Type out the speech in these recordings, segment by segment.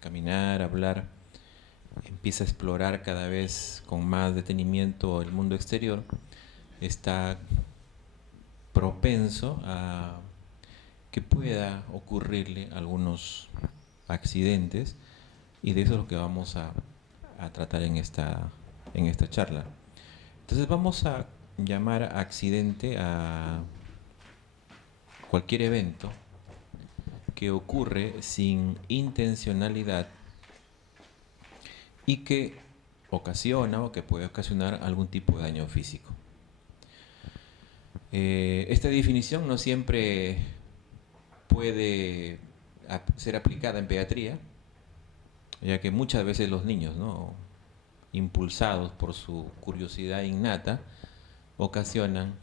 caminar, hablar, empieza a explorar cada vez con más detenimiento el mundo exterior, está propenso a que pueda ocurrirle algunos accidentes, y de eso es lo que vamos a tratar en esta charla. Entonces vamos a llamar accidente a cualquier evento que ocurre sin intencionalidad y que ocasiona o que puede ocasionar algún tipo de daño físico. Esta definición no siempre puede ser aplicada en pediatría, ya que muchas veces los niños, ¿no?, impulsados por su curiosidad innata, ocasionan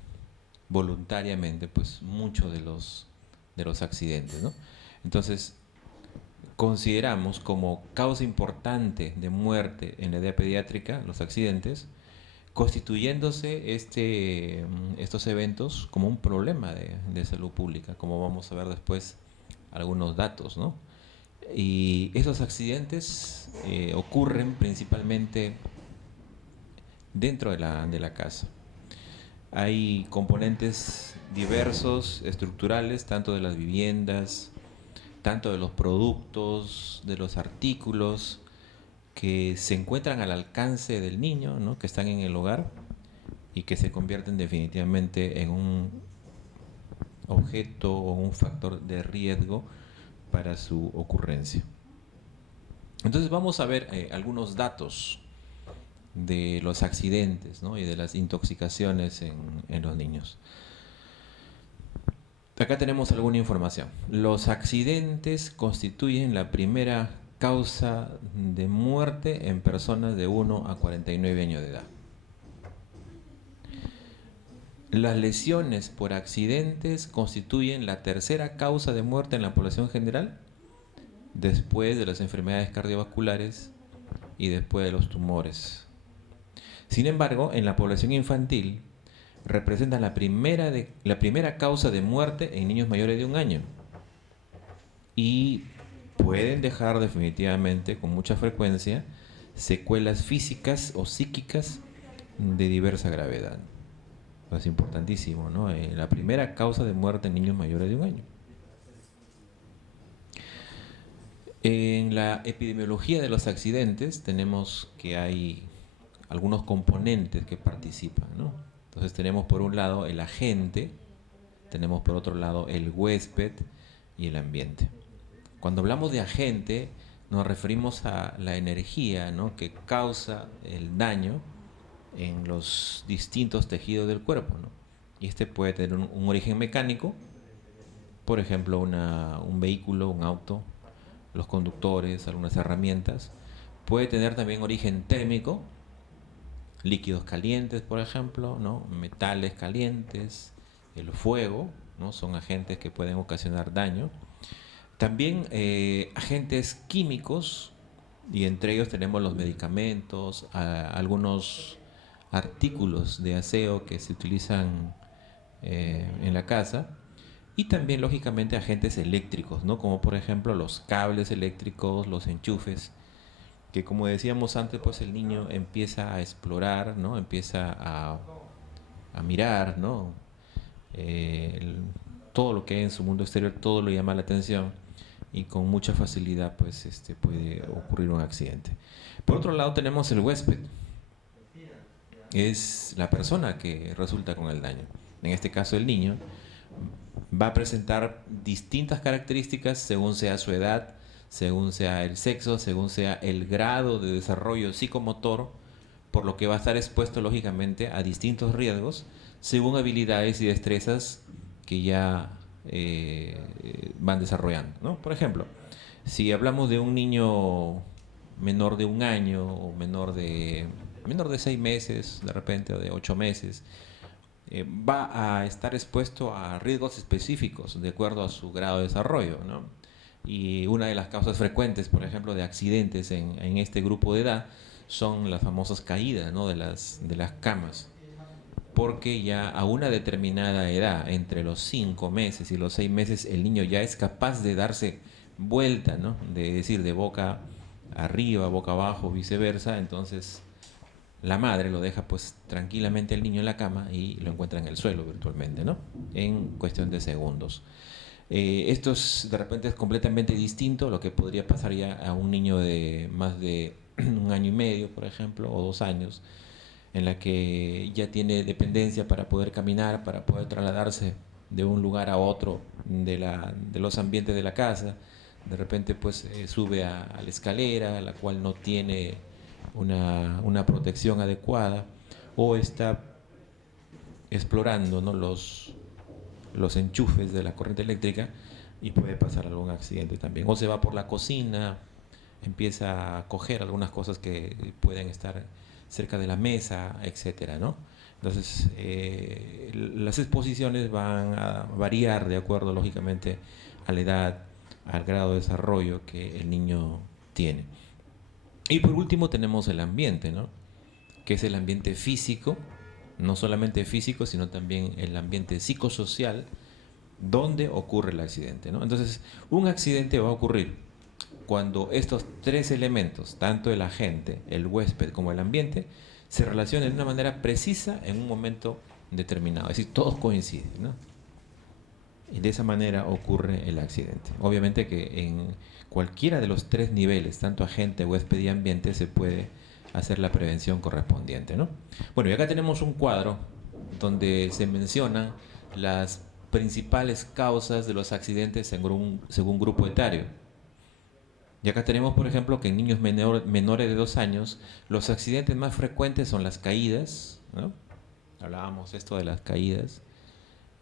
voluntariamente pues muchos de los accidentes, ¿no? Entonces, consideramos como causa importante de muerte en la edad pediátrica los accidentes, constituyéndose estos eventos como un problema de salud pública, como vamos a ver después algunos datos, ¿no? Y esos accidentes ocurren principalmente dentro de la casa. Hay componentes diversos, estructurales, tanto de las viviendas, tanto de los productos, de los artículos que se encuentran al alcance del niño, ¿no?, que están en el hogar y que se convierten definitivamente en un objeto o un factor de riesgo para su ocurrencia. Entonces vamos a ver algunos datos de los accidentes, ¿no?, y de las intoxicaciones en los niños. Acá tenemos alguna información. Los accidentes constituyen la primera causa de muerte en personas de 1 a 49 años de edad. Las lesiones por accidentes constituyen la tercera causa de muerte en la población general, después de las enfermedades cardiovasculares y después de los tumores. Sin embargo, en la población infantil representan la primera causa de muerte en niños mayores de 1 año y pueden dejar definitivamente, con mucha frecuencia, secuelas físicas o psíquicas de diversa gravedad. Es importantísimo, ¿no? La primera causa de muerte en niños mayores de 1 año. En la epidemiología de los accidentes tenemos que hay algunos componentes que participan, ¿no? Entonces tenemos por un lado el agente, tenemos por otro lado el huésped y el ambiente. Cuando hablamos de agente nos referimos a la energía, ¿no?, que causa el daño en los distintos tejidos del cuerpo, ¿no? Y este puede tener un origen mecánico, por ejemplo un vehículo, un auto, los conductores, algunas herramientas. Puede tener también origen térmico, líquidos calientes, por ejemplo, ¿no?, metales calientes, el fuego, ¿no?, son agentes que pueden ocasionar daño. También agentes químicos, y entre ellos tenemos los medicamentos, algunos artículos de aseo que se utilizan en la casa, y también lógicamente agentes eléctricos, ¿no?, como por ejemplo los cables eléctricos, los enchufes, que como decíamos antes, pues el niño empieza a explorar, ¿no?, empieza a mirar, ¿no?, todo lo que hay en su mundo exterior, todo lo llama la atención y con mucha facilidad pues puede ocurrir un accidente. Por otro lado tenemos el huésped, es la persona que resulta con el daño. En este caso el niño va a presentar distintas características según sea su edad, según sea el sexo, según sea el grado de desarrollo psicomotor, por lo que va a estar expuesto lógicamente a distintos riesgos según habilidades y destrezas que ya van desarrollando, ¿no? Por ejemplo, si hablamos de un niño menor de 1 año o menor de 6 meses, de repente, o de 8 meses, va a estar expuesto a riesgos específicos de acuerdo a su grado de desarrollo, ¿no? Y una de las causas frecuentes, por ejemplo, de accidentes en este grupo de edad son las famosas caídas, ¿no?, de las camas, porque ya a una determinada edad, entre los 5 meses y los 6 meses, el niño ya es capaz de darse vuelta, ¿no? De decir, de boca arriba, boca abajo, viceversa. Entonces la madre lo deja pues tranquilamente el niño en la cama y lo encuentra en el suelo virtualmente, ¿no? En cuestión de segundos. Esto de repente es completamente distinto a lo que podría pasar ya a un niño de más de 1 año y medio, por ejemplo, o 2 años, en la que ya tiene dependencia para poder caminar, para poder trasladarse de un lugar a otro de los ambientes de la casa. De repente pues sube a la escalera, la cual no tiene una protección adecuada, o está explorando, ¿no? los enchufes de la corriente eléctrica y puede pasar algún accidente también. O se va por la cocina, empieza a coger algunas cosas que pueden estar cerca de la mesa, etcétera, ¿no? Entonces, las exposiciones van a variar de acuerdo, lógicamente, a la edad, al grado de desarrollo que el niño tiene. Y por último tenemos el ambiente, ¿no? Que es el ambiente físico, no solamente físico, sino también el ambiente psicosocial donde ocurre el accidente, ¿no? Entonces, un accidente va a ocurrir cuando estos tres elementos, tanto el agente, el huésped como el ambiente, se relacionan de una manera precisa en un momento determinado. Es decir, todos coinciden, ¿no? Y de esa manera ocurre el accidente. Obviamente que en cualquiera de los tres niveles, tanto agente, huésped y ambiente, se puede hacer la prevención correspondiente, ¿no? Bueno, y acá tenemos un cuadro donde se mencionan las principales causas de los accidentes según grupo etario. Y acá tenemos, por ejemplo, que en niños menores de 2 años, los accidentes más frecuentes son las caídas, ¿no? Hablábamos esto de las caídas.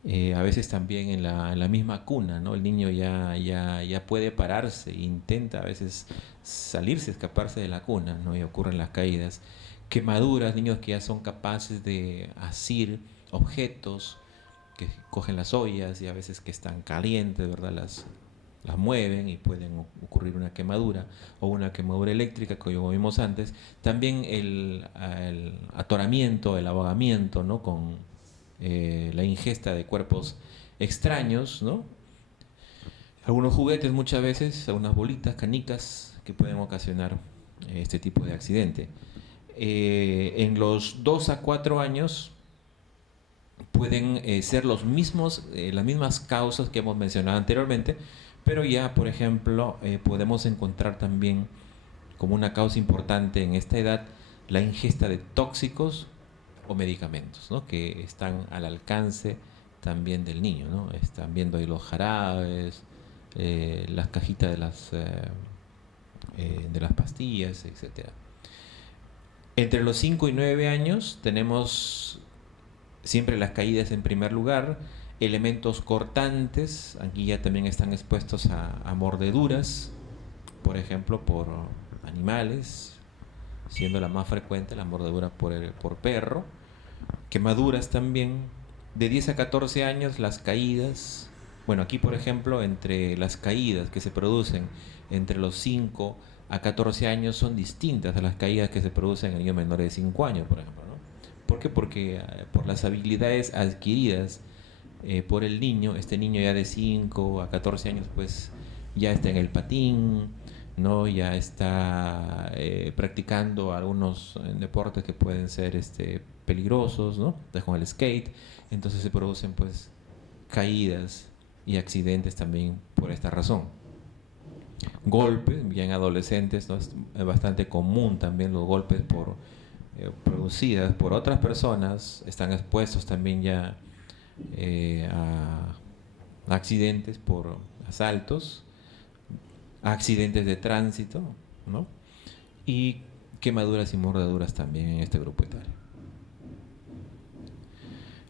A veces también en la misma cuna, ¿no? El niño ya puede pararse, intenta a veces salirse, escaparse de la cuna, ¿no? Y ocurren las caídas. Quemaduras, niños que ya son capaces de asir objetos, que cogen las ollas y a veces que están calientes, ¿verdad? Las mueven y pueden ocurrir una quemadura o una quemadura eléctrica, como vimos antes. También el atoramiento, el ahogamiento, ¿no? Con la ingesta de cuerpos extraños, ¿no? Algunos juguetes muchas veces, algunas bolitas, canicas que pueden ocasionar este tipo de accidente. En los 2 a 4 años pueden ser las mismas causas que hemos mencionado anteriormente, pero ya, por ejemplo, podemos encontrar también como una causa importante en esta edad la ingesta de tóxicos o medicamentos, ¿no? Que están al alcance también del niño, ¿no? Están viendo ahí los jarabes, las cajitas de las pastillas, etcétera. Entre los 5 y 9 años tenemos siempre las caídas en primer lugar, elementos cortantes, aquí ya también están expuestos a mordeduras, por ejemplo, por animales, siendo la más frecuente la mordedura por perro, quemaduras también, de 10 a 14 años las caídas, bueno, aquí por ejemplo, entre las caídas que se producen entre los 5 a 14 años son distintas a las caídas que se producen en niños menores de 5 años, por ejemplo, ¿no? ¿Por qué? Porque por las habilidades adquiridas por el niño, este niño ya de 5 a 14 años pues ya está en el patín, ¿no? Ya está practicando algunos deportes que pueden ser peligrosos, ¿no? Con el skate, entonces se producen pues caídas y accidentes también por esta razón. Golpes, ya en adolescentes, ¿no? Es bastante común también los golpes producidas por otras personas, están expuestos también ya a accidentes por asaltos, accidentes de tránsito, ¿no? Y quemaduras y mordeduras también en este grupo etario.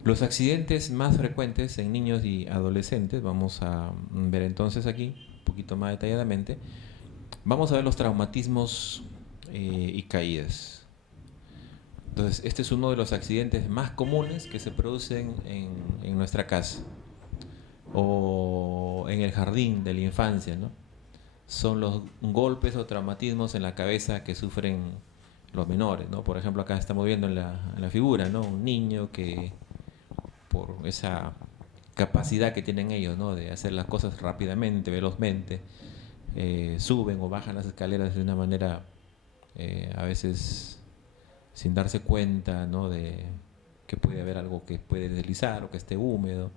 Los accidentes más frecuentes en niños y adolescentes, vamos a ver entonces aquí un poquito más detalladamente, vamos a ver los traumatismos y caídas. Entonces, este es uno de los accidentes más comunes que se producen en nuestra casa o en el jardín de la infancia, ¿no? Son los golpes o traumatismos en la cabeza que sufren los menores, ¿no? Por ejemplo, acá estamos viendo en la figura, ¿no? Un niño que por esa capacidad que tienen ellos, ¿no? De hacer las cosas rápidamente, velozmente, suben o bajan las escaleras de una manera a veces sin darse cuenta, ¿no?, de que puede haber algo que puede deslizar o que esté húmedo,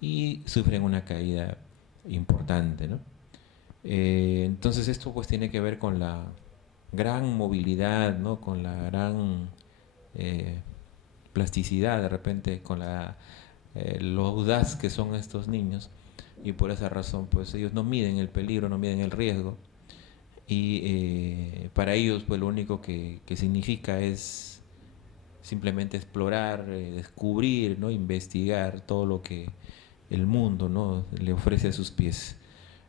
y sufren una caída importante, ¿no? Entonces esto pues tiene que ver con la gran movilidad, ¿no?, con la gran plasticidad, de repente, con lo audaz que son estos niños, y por esa razón pues ellos no miden el peligro, no miden el riesgo, y para ellos pues lo único que significa es simplemente explorar, descubrir, ¿no?, investigar todo lo que el mundo, ¿no?, le ofrece a sus pies,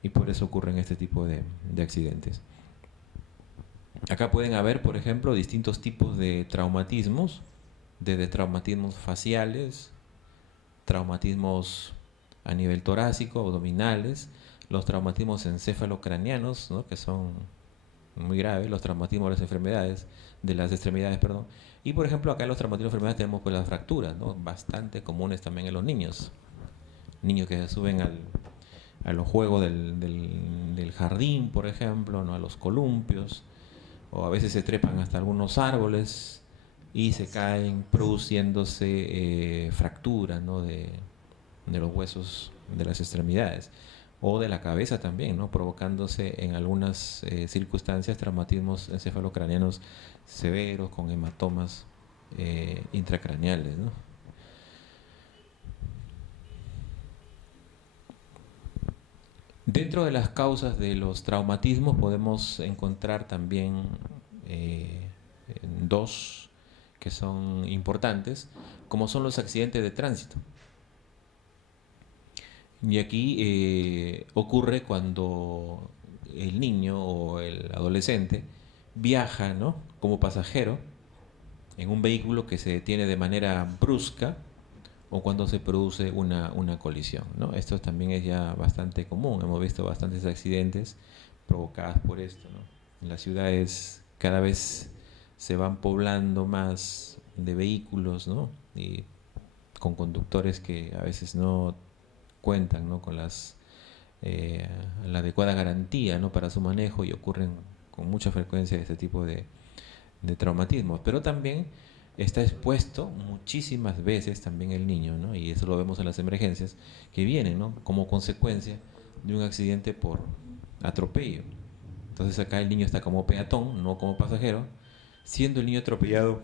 y por eso ocurren este tipo de accidentes. Acá pueden haber, por ejemplo, distintos tipos de traumatismos, desde traumatismos faciales, traumatismos a nivel torácico, abdominales, los traumatismos encefalocranianos, ¿no?, que son muy graves, los traumatismos de las enfermedades, de las extremidades, perdón. Y por ejemplo, acá en los traumatismos de enfermedades tenemos pues las fracturas, ¿no?, bastante comunes también en los niños. Niños que se suben a los juegos del jardín, por ejemplo, ¿no?, a los columpios, o a veces se trepan hasta algunos árboles y se caen, produciéndose fracturas, ¿no?, de los huesos de las extremidades o de la cabeza también, ¿no?, provocándose en algunas circunstancias traumatismos encefalocranianos severos con hematomas intracraneales, ¿no? Dentro de las causas de los traumatismos podemos encontrar también dos que son importantes, como son los accidentes de tránsito. Y aquí ocurre cuando el niño o el adolescente viaja, ¿no?, como pasajero en un vehículo que se detiene de manera brusca, o cuando se produce una colisión, ¿no? Esto también es ya bastante común, hemos visto bastantes accidentes provocados por esto, ¿no? En las ciudades cada vez se van poblando más de vehículos, ¿no?, y con conductores que a veces no cuentan, ¿no?, con la adecuada garantía, ¿no?, para su manejo, y ocurren con mucha frecuencia este tipo de traumatismos. Pero también está expuesto muchísimas veces también el niño, ¿no?, y eso lo vemos en las emergencias, que vienen, ¿no?, como consecuencia de un accidente por atropello. Entonces acá el niño está como peatón, no como pasajero, siendo el niño atropellado,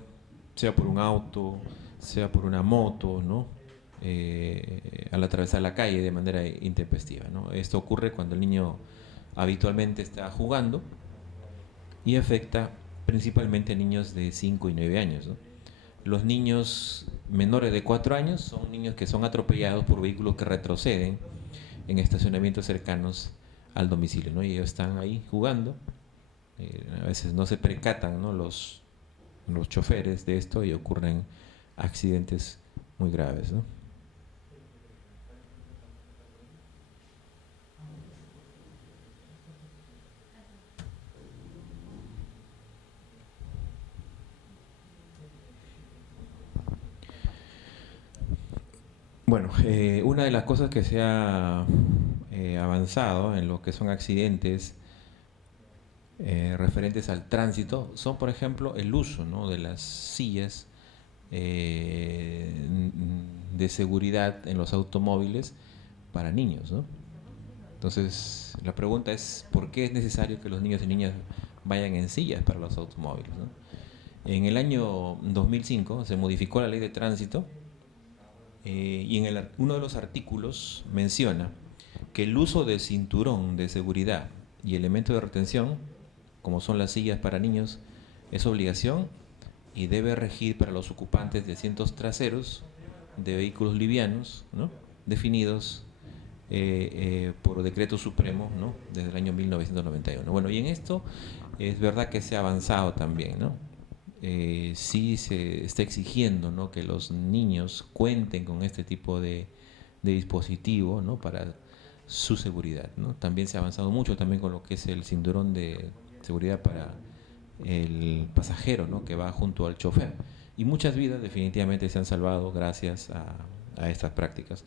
sea por un auto, sea por una moto, ¿no?, al atravesar la calle de manera intempestiva, ¿no? Esto ocurre cuando el niño habitualmente está jugando y afecta principalmente a niños de 5 y 9 años, ¿no? Los niños menores de 4 años son niños que son atropellados por vehículos que retroceden en estacionamientos cercanos al domicilio, ¿no? Y ellos están ahí jugando, a veces no se percatan, ¿no?, los choferes de esto, y ocurren accidentes muy graves, ¿no? Bueno, una de las cosas que se ha avanzado en lo que son accidentes referentes al tránsito son, por ejemplo, el uso, ¿no?, de las sillas de seguridad en los automóviles para niños, ¿no? Entonces, la pregunta es, ¿por qué es necesario que los niños y niñas vayan en sillas para los automóviles, ¿no? En el año 2005 se modificó la ley de tránsito, y en uno de los artículos menciona que el uso del cinturón de seguridad y elementos de retención, como son las sillas para niños, es obligación y debe regir para los ocupantes de asientos traseros de vehículos livianos, ¿no?, definidos por decreto supremo, ¿no?, desde el año 1991. Bueno, y en esto es verdad que se ha avanzado también, ¿no? Sí se está exigiendo, ¿no?, que los niños cuenten con este tipo de dispositivo, ¿no?, para su seguridad, ¿no? También se ha avanzado mucho también con lo que es el cinturón de seguridad para el pasajero, ¿no?, que va junto al chofer. Y muchas vidas definitivamente se han salvado gracias a estas prácticas.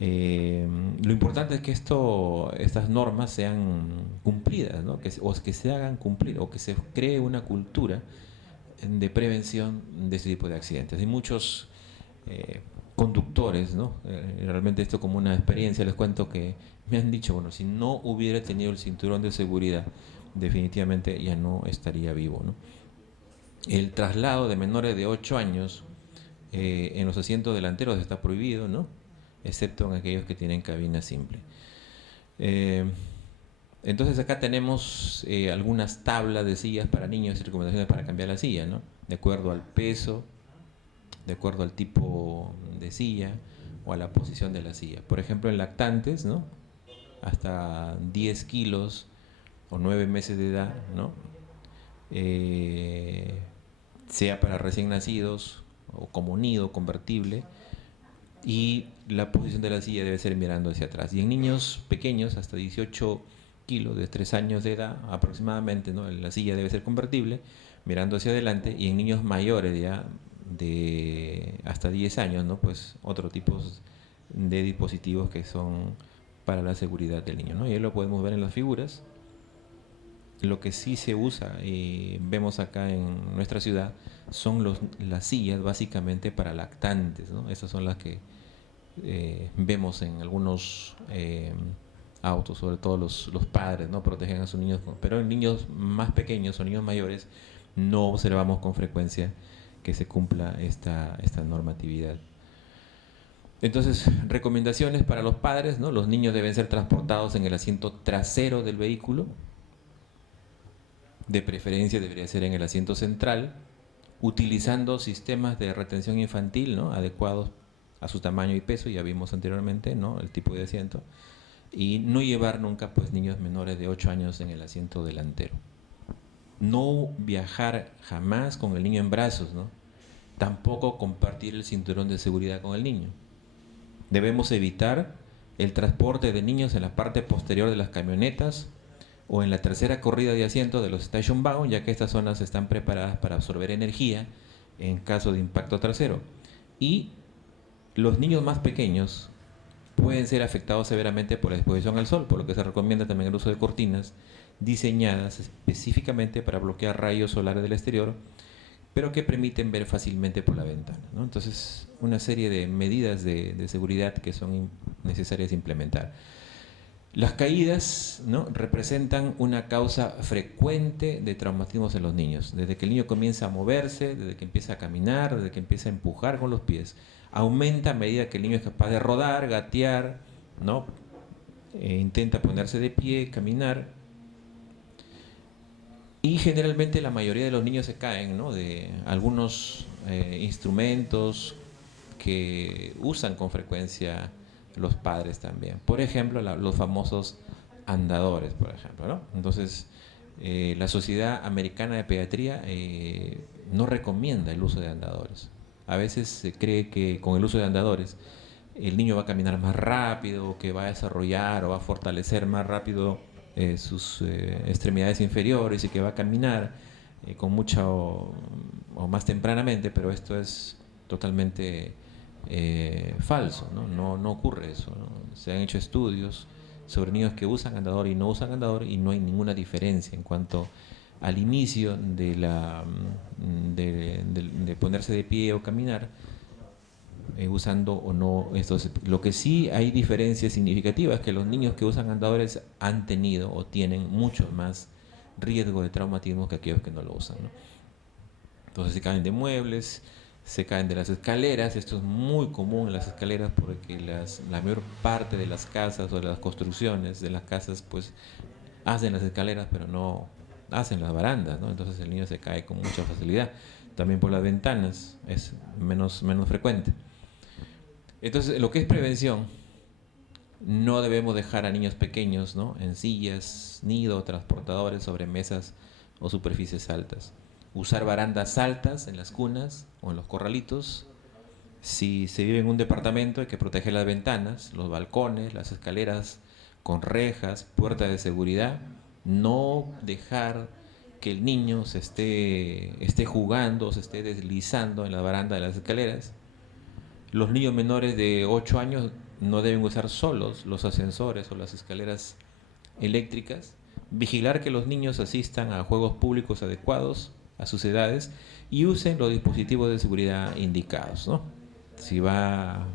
Lo importante es que estas normas sean cumplidas, ¿no? O que se hagan cumplir, o que se cree una cultura de prevención de este tipo de accidentes. Hay muchos conductores, ¿no? Realmente esto como una experiencia, les cuento que me han dicho, bueno, si no hubiera tenido el cinturón de seguridad, definitivamente ya no estaría vivo, ¿no? El traslado de menores de 8 años en los asientos delanteros está prohibido, ¿no? Excepto en aquellos que tienen cabina simple. Eh, entonces acá tenemos algunas tablas de sillas para niños y recomendaciones para cambiar la silla, ¿no? De acuerdo al peso, de acuerdo al tipo de silla o a la posición de la silla. Por ejemplo, en lactantes, ¿no? Hasta 10 kilos o 9 meses de edad, ¿no? Sea para recién nacidos o como nido convertible, y la posición de la silla debe ser mirando hacia atrás. Y en niños pequeños, hasta 18 kilos, de 3 años de edad aproximadamente, ¿no? La silla debe ser convertible, mirando hacia adelante, y en niños mayores ya de hasta 10 años, ¿no? Pues otro tipo de dispositivos que son para la seguridad del niño, ¿no? Y ahí lo podemos ver en las figuras. Lo que sí se usa y vemos acá en nuestra ciudad son las sillas básicamente para lactantes, ¿no? Esas son las que vemos en algunos autos, sobre todo los padres, ¿no? Protegen a sus niños, pero en niños más pequeños o niños mayores no observamos con frecuencia que se cumpla esta normatividad. Entonces, recomendaciones para los padres, ¿no? Los niños deben ser transportados en el asiento trasero del vehículo, de preferencia debería ser en el asiento central, utilizando sistemas de retención infantil, ¿no? Adecuados a su tamaño y peso, ya vimos anteriormente, ¿no? El tipo de asiento, y no llevar nunca pues niños menores de 8 años en el asiento delantero. No viajar jamás con el niño en brazos, ¿no? Tampoco compartir el cinturón de seguridad con el niño. Debemos evitar el transporte de niños en la parte posterior de las camionetas o en la tercera corrida de asientos de los station wagon, ya que estas zonas están preparadas para absorber energía en caso de impacto trasero. Y los niños más pequeños pueden ser afectados severamente por la exposición al sol, por lo que se recomienda también el uso de cortinas diseñadas específicamente para bloquear rayos solares del exterior, pero que permiten ver fácilmente por la ventana, ¿no? Entonces, una serie de medidas de seguridad que son necesarias implementar. Las caídas, ¿no? Representan una causa frecuente de traumatismos en los niños. Desde que el niño comienza a moverse, desde que empieza a caminar, desde que empieza a empujar con los pies. Aumenta a medida que el niño es capaz de rodar, gatear, ¿no? Intenta ponerse de pie, caminar. Y generalmente la mayoría de los niños se caen, ¿no? De algunos instrumentos que usan con frecuencia los padres también. Por ejemplo, los famosos andadores, por ejemplo, ¿no? Entonces, la Sociedad Americana de Pediatría no recomienda el uso de andadores. A veces se cree que con el uso de andadores el niño va a caminar más rápido, que va a desarrollar o va a fortalecer más rápido sus extremidades inferiores y que va a caminar con mucha o más tempranamente, pero esto es totalmente falso, ¿no? No ocurre eso, ¿no? Se han hecho estudios sobre niños que usan andador y no usan andador y no hay ninguna diferencia en cuanto al inicio de ponerse de pie o caminar, usando o no estos. Lo que sí hay diferencias significativas es que los niños que usan andadores han tenido o tienen mucho más riesgo de traumatismo que aquellos que no lo usan, ¿no? Entonces se caen de muebles, se caen de las escaleras. Esto es muy común en las escaleras porque la mayor parte de las casas o de las construcciones de las casas pues hacen las escaleras pero no hacen las barandas, ¿no? Entonces el niño se cae con mucha facilidad. También por las ventanas es menos frecuente. Entonces, lo que es prevención, no debemos dejar a niños pequeños, ¿no? En sillas, nido, transportadores, sobre mesas o superficies altas. Usar barandas altas en las cunas o en los corralitos. Si se vive en un departamento, hay que proteger las ventanas, los balcones, las escaleras con rejas, puertas de seguridad. No dejar que el niño se esté jugando o se esté deslizando en la baranda de las escaleras. Los niños menores de 8 años no deben usar solos los ascensores o las escaleras eléctricas, vigilar que los niños asistan a juegos públicos adecuados a sus edades y usen los dispositivos de seguridad indicados, ¿no? Si va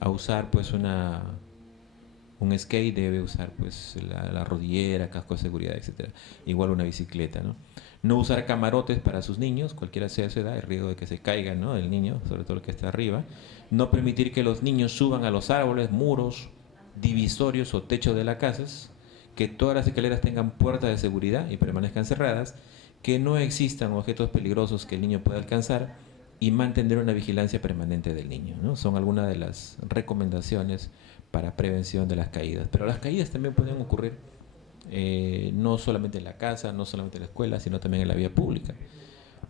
a usar pues un skate, debe usar pues la rodillera, casco de seguridad, etcétera. Igual una bicicleta, ¿no? No usar camarotes para sus niños, cualquiera sea su edad, el riesgo de que se caiga, ¿no?, el niño, sobre todo el que está arriba. No permitir que los niños suban a los árboles, muros, divisorios o techos de las casas. Que todas las escaleras tengan puertas de seguridad y permanezcan cerradas. Que no existan objetos peligrosos que el niño pueda alcanzar. Y mantener una vigilancia permanente del niño, ¿no? Son algunas de las recomendaciones para prevención de las caídas. Pero las caídas también pueden ocurrir no solamente en la casa, no solamente en la escuela, sino también en la vía pública.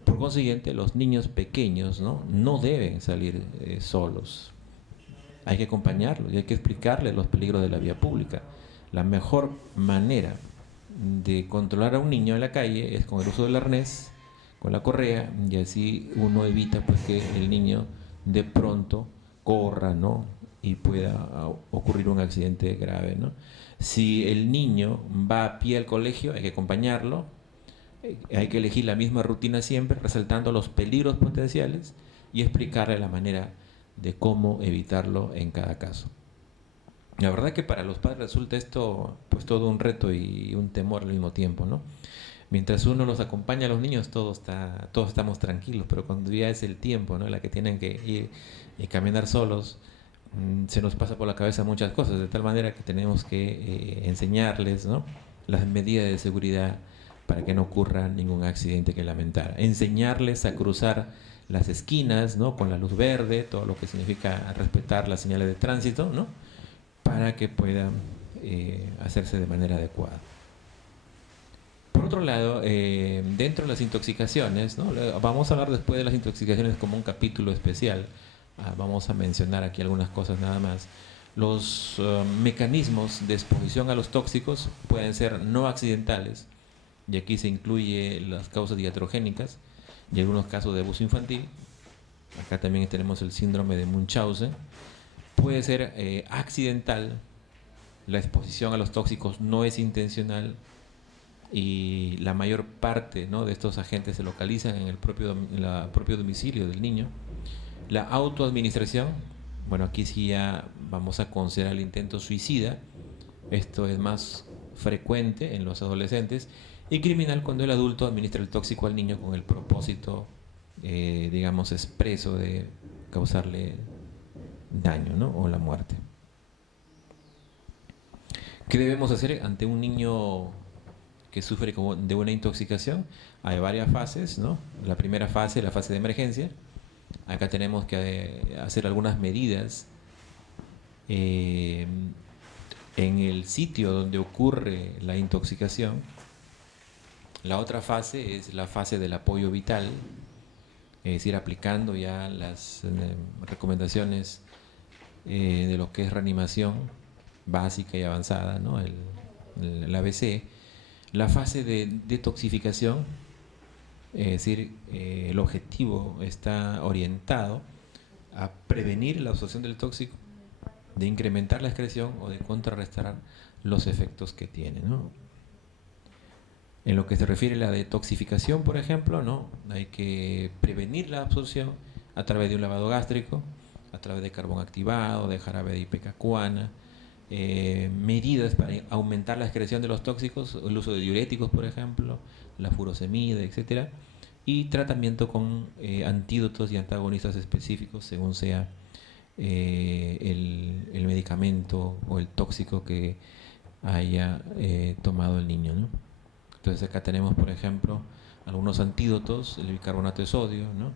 Por consiguiente, los niños pequeños no deben salir solos. Hay que acompañarlos y hay que explicarles los peligros de la vía pública. La mejor manera de controlar a un niño en la calle es con el uso del arnés, con la correa, y así uno evita pues que el niño de pronto corra, ¿no?, y pueda ocurrir un accidente grave, ¿no? Si el niño va a pie al colegio, hay que acompañarlo, hay que elegir la misma rutina siempre, resaltando los peligros potenciales y explicarle la manera de cómo evitarlo en cada caso. La verdad que para los padres resulta esto pues todo un reto y un temor al mismo tiempo, ¿no? Mientras uno los acompaña a los niños, todos estamos tranquilos, pero cuando ya es el tiempo, ¿no?, en la que tienen que ir y caminar solos, se nos pasa por la cabeza muchas cosas, de tal manera que tenemos que enseñarles, ¿no?, las medidas de seguridad para que no ocurra ningún accidente que lamentar. Enseñarles a cruzar las esquinas, ¿no?, con la luz verde, todo lo que significa respetar las señales de tránsito, ¿no?, para que puedan hacerse de manera adecuada. Por otro lado, dentro de las intoxicaciones, ¿no?, vamos a hablar después de las intoxicaciones como un capítulo especial. Vamos a mencionar aquí algunas cosas nada más. Los mecanismos de exposición a los tóxicos pueden ser no accidentales, y aquí se incluye las causas iatrogénicas y algunos casos de abuso infantil. Acá también tenemos el síndrome de Munchausen. Puede ser accidental, la exposición a los tóxicos no es intencional y la mayor parte, ¿no?, de estos agentes se localizan en el propio domicilio del niño. La autoadministración, bueno, aquí sí ya vamos a considerar el intento suicida. Esto es más frecuente en los adolescentes, y criminal cuando el adulto administra el tóxico al niño con el propósito, digamos, expreso de causarle daño, ¿no?, o la muerte. ¿Qué debemos hacer ante un niño que sufre de una intoxicación? Hay varias fases, ¿no? La primera fase, la fase de emergencia. Acá tenemos que hacer algunas medidas en el sitio donde ocurre la intoxicación. La otra fase es la fase del apoyo vital, es decir, aplicando ya las recomendaciones de lo que es reanimación básica y avanzada, ¿no?, el ABC. La fase de detoxificación, es decir, el objetivo está orientado a prevenir la absorción del tóxico, de incrementar la excreción o de contrarrestar los efectos que tiene, ¿no? En lo que se refiere a la detoxificación, por ejemplo, ¿no?, hay que prevenir la absorción a través de un lavado gástrico, a través de carbón activado, de jarabe de ipecacuana, medidas para aumentar la excreción de los tóxicos, el uso de diuréticos, por ejemplo, la furosemida, etcétera, y tratamiento con antídotos y antagonistas específicos según sea el medicamento o el tóxico que haya tomado el niño, ¿no? Entonces acá tenemos, por ejemplo, algunos antídotos, el bicarbonato de sodio, ¿no?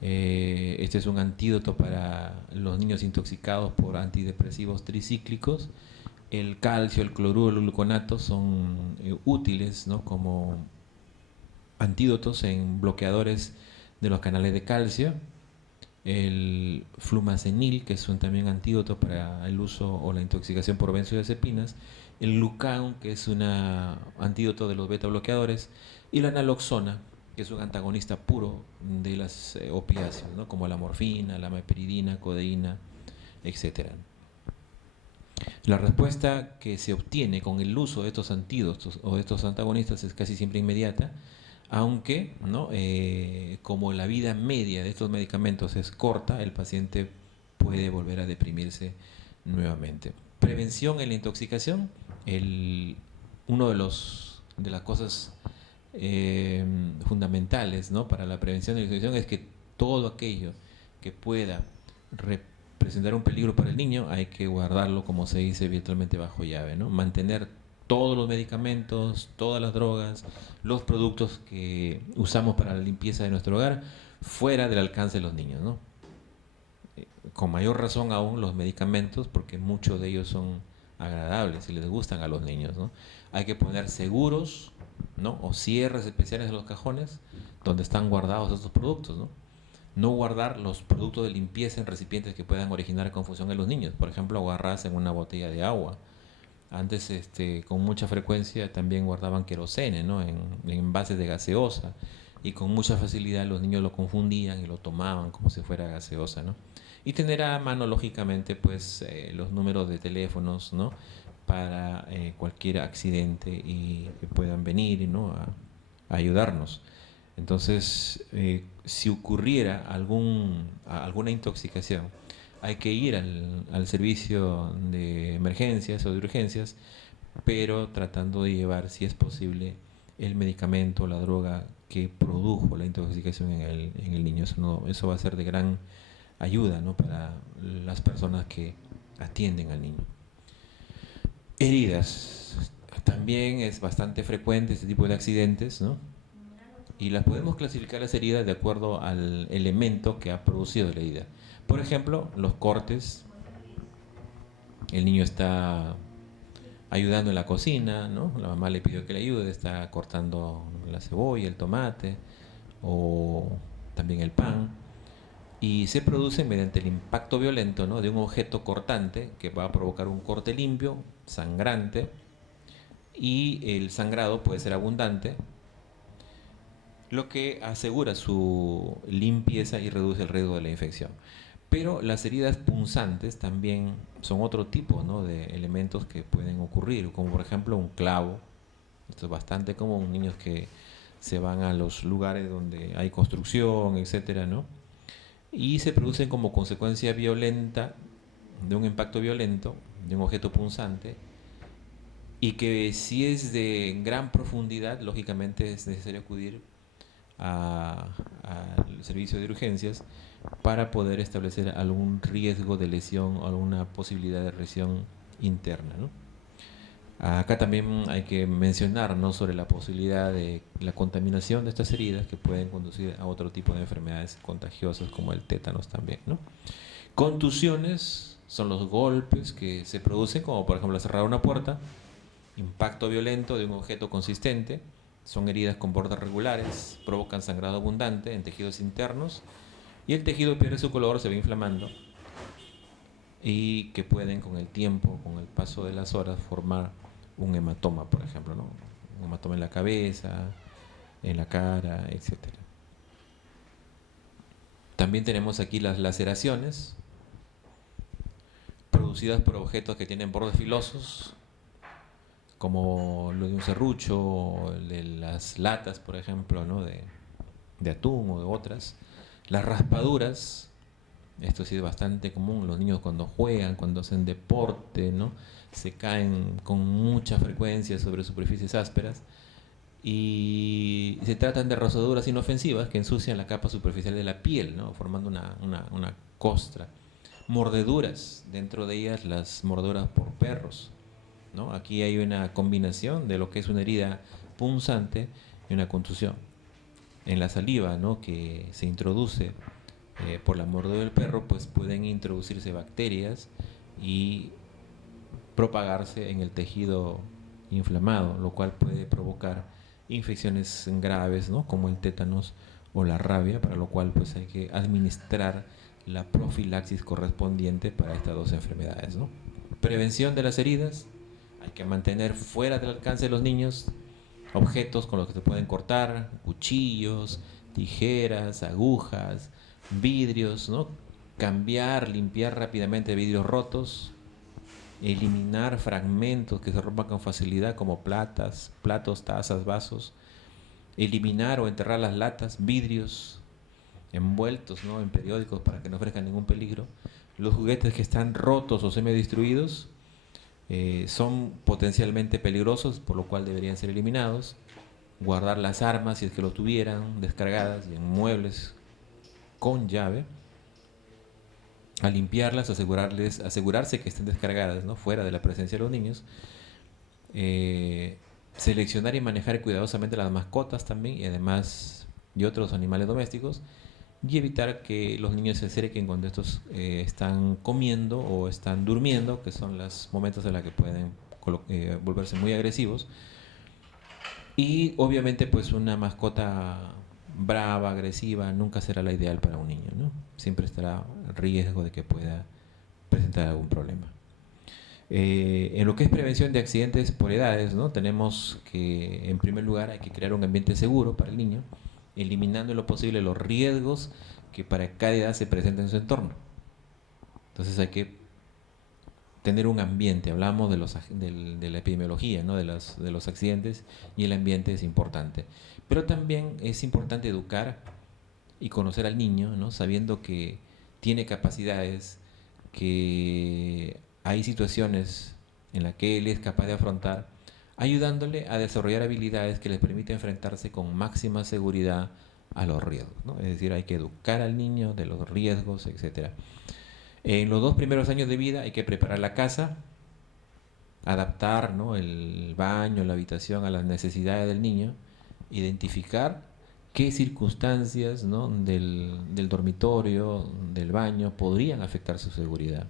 Este es un antídoto para los niños intoxicados por antidepresivos tricíclicos. El calcio, el cloruro, el gluconato son útiles, ¿no?, como antídotos en bloqueadores de los canales de calcio. El flumacenil, que es también antídoto para el uso o la intoxicación por benzodiazepinas. El glucagón, que es un antídoto de los beta bloqueadores. Y la naloxona, que es un antagonista puro de las opiáceos, ¿no?, como la morfina, la meperidina, codeína, etcétera. La respuesta que se obtiene con el uso de estos antídotos o de estos antagonistas es casi siempre inmediata, aunque ¿no? Como la vida media de estos medicamentos es corta, el paciente puede volver a deprimirse nuevamente. Prevención en la intoxicación, uno de las cosas fundamentales, ¿no? Para la prevención de la intoxicación es que todo aquello que pueda presentar un peligro para el niño hay que guardarlo, como se dice virtualmente, bajo llave, ¿no? Mantener todos los medicamentos, todas las drogas, los productos que usamos para la limpieza de nuestro hogar fuera del alcance de los niños, ¿no? Con mayor razón aún los medicamentos, porque muchos de ellos son agradables y les gustan a los niños, ¿no? Hay que poner seguros, ¿no? O cierres especiales en los cajones donde están guardados estos productos, ¿no? No guardar los productos de limpieza en recipientes que puedan originar confusión en los niños. Por ejemplo, guardarse en una botella de agua. Antes, con mucha frecuencia también guardaban querosene, ¿no? En envases de gaseosa. Y con mucha facilidad los niños lo confundían y lo tomaban como si fuera gaseosa, ¿no? Y tener a mano, lógicamente, pues los números de teléfonos, ¿no? Para cualquier accidente y que puedan venir, ¿no? a ayudarnos. Entonces, si ocurriera alguna intoxicación, hay que ir al servicio de emergencias o de urgencias, pero tratando de llevar, si es posible, el medicamento, la droga que produjo la intoxicación en el niño. Eso va a ser de gran ayuda, ¿no? Para las personas que atienden al niño. Heridas. También es bastante frecuente este tipo de accidentes, ¿no? Y las podemos clasificar las heridas de acuerdo al elemento que ha producido la herida. Por ejemplo, los cortes. El niño está ayudando en la cocina, ¿no? La mamá le pidió que le ayude, está cortando la cebolla, el tomate o también el pan. Y se produce mediante el impacto violento, ¿no? De un objeto cortante que va a provocar un corte limpio, sangrante, y el sangrado puede ser abundante, lo que asegura su limpieza y reduce el riesgo de la infección. Pero las heridas punzantes también son otro tipo, ¿no? De elementos que pueden ocurrir, como por ejemplo un clavo. Esto es bastante común, niños que se van a los lugares donde hay construcción, etcétera, ¿no? Y se producen como consecuencia violenta de un impacto violento, de un objeto punzante, y que si es de gran profundidad, lógicamente es necesario acudir al servicio de urgencias para poder establecer algún riesgo de lesión o alguna posibilidad de lesión interna, ¿no? Acá también hay que mencionar, ¿no? Sobre la posibilidad de la contaminación de estas heridas que pueden conducir a otro tipo de enfermedades contagiosas como el tétanos también, ¿no? Contusiones son los golpes que se producen, como por ejemplo cerrar una puerta, impacto violento de un objeto consistente. Son heridas con bordes regulares, provocan sangrado abundante en tejidos internos y el tejido pierde su color, se va inflamando y que pueden con el tiempo, con el paso de las horas, formar un hematoma, por ejemplo, ¿no? Un hematoma en la cabeza, en la cara, etc. También tenemos aquí las laceraciones producidas por objetos que tienen bordes filosos, como lo de un serrucho, o de las latas, por ejemplo, ¿no? de atún o de otras. Las raspaduras, esto sí es bastante común, los niños cuando juegan, cuando hacen deporte, ¿no? Se caen con mucha frecuencia sobre superficies ásperas y se tratan de rozaduras inofensivas que ensucian la capa superficial de la piel, ¿no? Formando una costra. Mordeduras, dentro de ellas las mordeduras por perros, ¿no? Aquí hay una combinación de lo que es una herida punzante y una contusión. En la saliva, ¿no? Que se introduce por la mordedura del perro, pues pueden introducirse bacterias y propagarse en el tejido inflamado, lo cual puede provocar infecciones graves, ¿no? Como el tétanos o la rabia, para lo cual pues hay que administrar la profilaxis correspondiente para estas dos enfermedades, ¿no? Prevención de las heridas: hay que mantener fuera del alcance de los niños objetos con los que se pueden cortar, cuchillos, tijeras, agujas, vidrios, ¿no? cambiar, limpiar rápidamente vidrios rotos, eliminar fragmentos que se rompan con facilidad como platos, tazas, vasos, eliminar o enterrar las latas, vidrios envueltos, ¿no?, en periódicos para que no ofrezcan ningún peligro. Los juguetes que están rotos o semidestruidos son potencialmente peligrosos, por lo cual deberían ser eliminados. Guardar las armas, si es que lo tuvieran, descargadas y en muebles con llave. A limpiarlas, asegurarse que estén descargadas, ¿no?, fuera de la presencia de los niños. Seleccionar y manejar cuidadosamente las mascotas también, y además y otros animales domésticos, y evitar que los niños se acerquen cuando estos están comiendo o están durmiendo, que son los momentos en los que pueden volverse muy agresivos. Y obviamente pues una mascota brava, agresiva, nunca será la ideal para un niño, ¿no? Siempre estará en riesgo de que pueda presentar algún problema. En lo que es prevención de accidentes por edades, ¿no?, tenemos que, en primer lugar, hay que crear un ambiente seguro para el niño, eliminando en lo posible los riesgos que para cada edad se presentan en su entorno. Entonces hay que tener un ambiente. Hablamos de la epidemiología, ¿no?, de los accidentes, y el ambiente es importante. Pero también es importante educar y conocer al niño, ¿no?, sabiendo que tiene capacidades, que hay situaciones en las que él es capaz de afrontar, ayudándole a desarrollar habilidades que les permiten enfrentarse con máxima seguridad a los riesgos, ¿no? Es decir, hay que educar al niño de los riesgos, etc. En los 2 primeros años de vida hay que preparar la casa, adaptar, ¿no?, el baño, la habitación a las necesidades del niño, identificar qué circunstancias, ¿no?, del dormitorio, del baño, podrían afectar su seguridad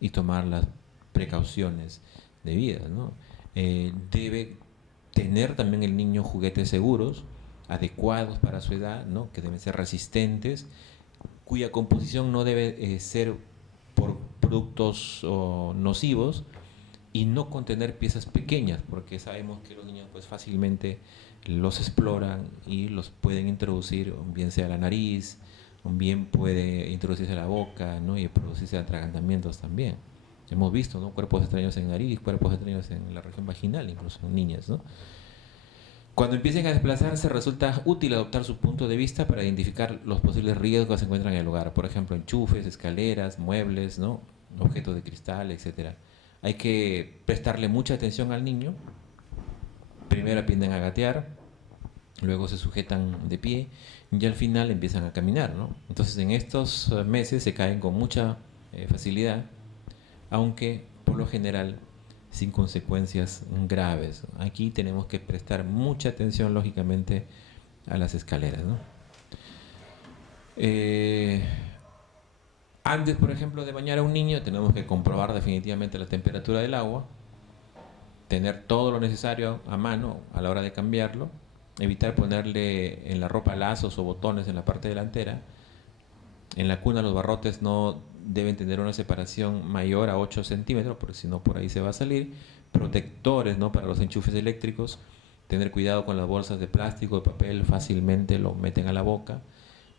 y tomar las precauciones debidas, ¿no? Debe tener también el niño juguetes seguros, adecuados para su edad, ¿no?, que deben ser resistentes, cuya composición no debe ser por productos nocivos, y no contener piezas pequeñas, porque sabemos que los niños pues fácilmente los exploran y los pueden introducir, bien sea a la nariz, o bien puede introducirse a la boca, ¿no?, y producirse atragantamientos también. Hemos visto, ¿no?, cuerpos extraños en nariz, cuerpos extraños en la región vaginal, incluso en niñas, ¿no? Cuando empiecen a desplazarse, resulta útil adoptar su punto de vista para identificar los posibles riesgos que se encuentran en el lugar. Por ejemplo, enchufes, escaleras, muebles, ¿no?, objetos de cristal, etcétera. Hay que prestarle mucha atención al niño. Primero aprenden a gatear, luego se sujetan de pie y al final empiezan a caminar, ¿no? Entonces en estos meses se caen con mucha facilidad, aunque por lo general sin consecuencias graves. Aquí tenemos que prestar mucha atención, lógicamente, a las escaleras, ¿no? Antes, por ejemplo, de bañar a un niño, tenemos que comprobar definitivamente la temperatura del agua, tener todo lo necesario a mano a la hora de cambiarlo, evitar ponerle en la ropa lazos o botones en la parte delantera. En la cuna los barrotes no deben tener una separación mayor a 8 centímetros, porque si no por ahí se va a salir. Protectores, ¿no?, para los enchufes eléctricos, tener cuidado con las bolsas de plástico, de papel, fácilmente lo meten a la boca.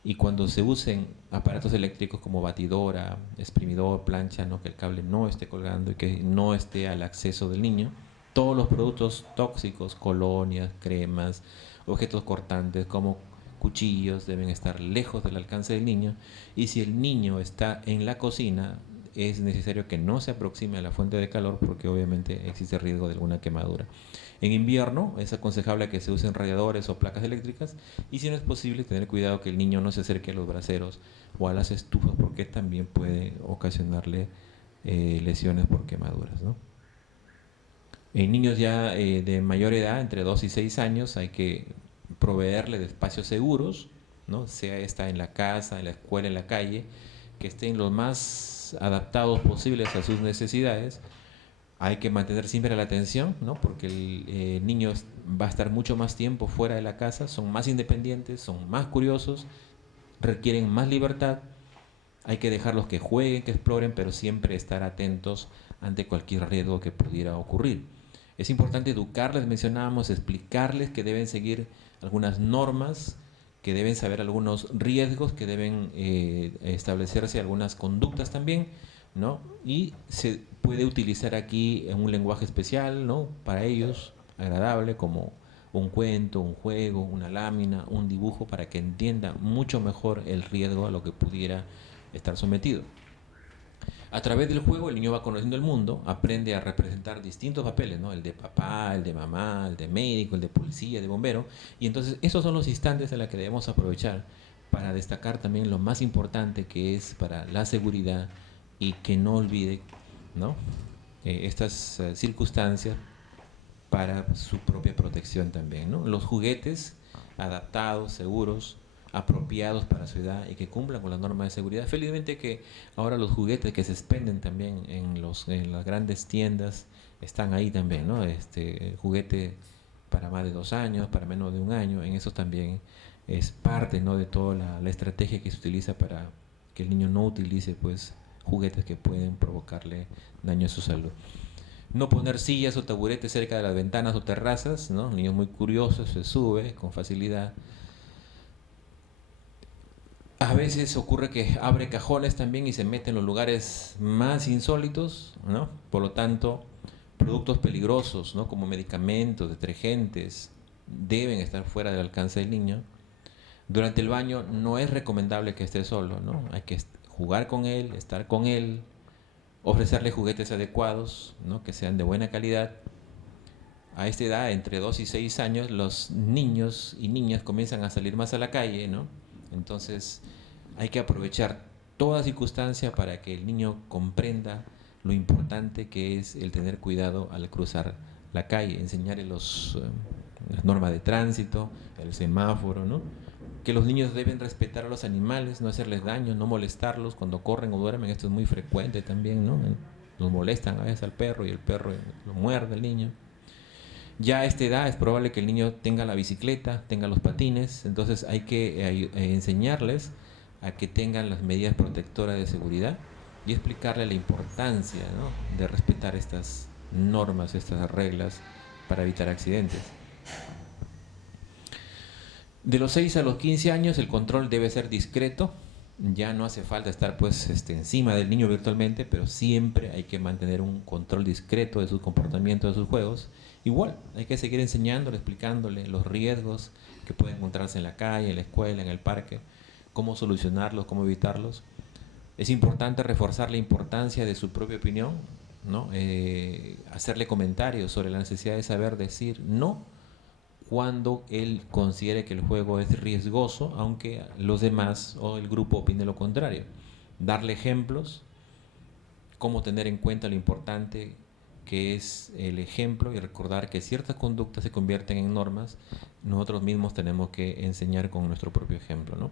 Y cuando se usen aparatos eléctricos como batidora, exprimidor, plancha, ¿no?, que el cable no esté colgando y que no esté al acceso del niño. Todos los productos tóxicos, colonias, cremas, objetos cortantes como cuchillos deben estar lejos del alcance del niño. Y si el niño está en la cocina, es necesario que no se aproxime a la fuente de calor, porque obviamente existe riesgo de alguna quemadura. En invierno es aconsejable que se usen radiadores o placas eléctricas, y si no es posible, tener cuidado que el niño no se acerque a los braseros o a las estufas, porque también puede ocasionarle lesiones por quemaduras, ¿no? En niños ya de mayor edad, entre 2 y 6 años, hay que proveerle de espacios seguros, ¿no?, sea esta en la casa, en la escuela, en la calle, que estén los más adaptados posibles a sus necesidades. Hay que mantener siempre la atención, ¿no?, porque el niño va a estar mucho más tiempo fuera de la casa, son más independientes, son más curiosos, requieren más libertad. Hay que dejarlos que jueguen, que exploren, pero siempre estar atentos ante cualquier riesgo que pudiera ocurrir. Es importante educarles, mencionábamos, explicarles que deben seguir algunas normas que deben saber algunos riesgos, que deben establecerse algunas conductas también, ¿no? Y se puede utilizar aquí en un lenguaje especial, ¿no? Para ellos, agradable, como un cuento, un juego, una lámina, un dibujo, para que entienda mucho mejor el riesgo a lo que pudiera estar sometido. A través del juego el niño va conociendo el mundo, aprende a representar distintos papeles, ¿no? El de papá, el de mamá, el de médico, el de policía, de bombero. Y entonces esos son los instantes en los que debemos aprovechar para destacar también lo más importante, que es para la seguridad, y que no olvide, ¿no? Estas circunstancias para su propia protección también, ¿no? Los juguetes adaptados, seguros, apropiados para su edad y que cumplan con las normas de seguridad. Felizmente que ahora los juguetes que se expenden también en las grandes tiendas están ahí también, ¿no? Juguete para más de 2 años, para menos de 1 año, en eso también es parte, ¿no?, de toda la estrategia que se utiliza para que el niño no utilice, pues, juguetes que pueden provocarle daño a su salud. No poner sillas o taburetes cerca de las ventanas o terrazas, ¿no? El niño es muy curioso, se sube con facilidad. A veces ocurre que abre cajones también y se mete en los lugares más insólitos, ¿no? Por lo tanto, productos peligrosos, ¿no?, como medicamentos, detergentes, deben estar fuera del alcance del niño. Durante el baño no es recomendable que esté solo, ¿no? Hay que jugar con él, estar con él, ofrecerle juguetes adecuados, ¿no?, que sean de buena calidad. A esta edad, entre 2 y 6 años, los niños y niñas comienzan a salir más a la calle, ¿no? Entonces hay que aprovechar toda circunstancia para que el niño comprenda lo importante que es el tener cuidado al cruzar la calle, enseñarle las normas de tránsito, el semáforo, ¿no? Que los niños deben respetar a los animales, no hacerles daño, no molestarlos cuando corren o duermen. Esto es muy frecuente también, ¿no? Los molestan a veces al perro y el perro lo muerde al niño. Ya a esta edad es probable que el niño tenga la bicicleta, tenga los patines, entonces hay que enseñarles a que tengan las medidas protectoras de seguridad y explicarle la importancia, ¿no?, de respetar estas normas, estas reglas para evitar accidentes. De los 6 a los 15 años el control debe ser discreto. Ya no hace falta estar, pues, encima del niño virtualmente, pero siempre hay que mantener un control discreto de su comportamiento, de sus juegos. Igual, hay que seguir enseñándole, explicándole los riesgos que puede encontrarse en la calle, en la escuela, en el parque, cómo solucionarlos, cómo evitarlos. Es importante reforzar la importancia de su propia opinión, ¿no? Hacerle comentarios sobre la necesidad de saber decir no cuando él considere que el juego es riesgoso, aunque los demás o el grupo opine lo contrario. Darle ejemplos, cómo tener en cuenta lo importante que es el ejemplo, y recordar que ciertas conductas se convierten en normas. Nosotros mismos tenemos que enseñar con nuestro propio ejemplo, ¿no?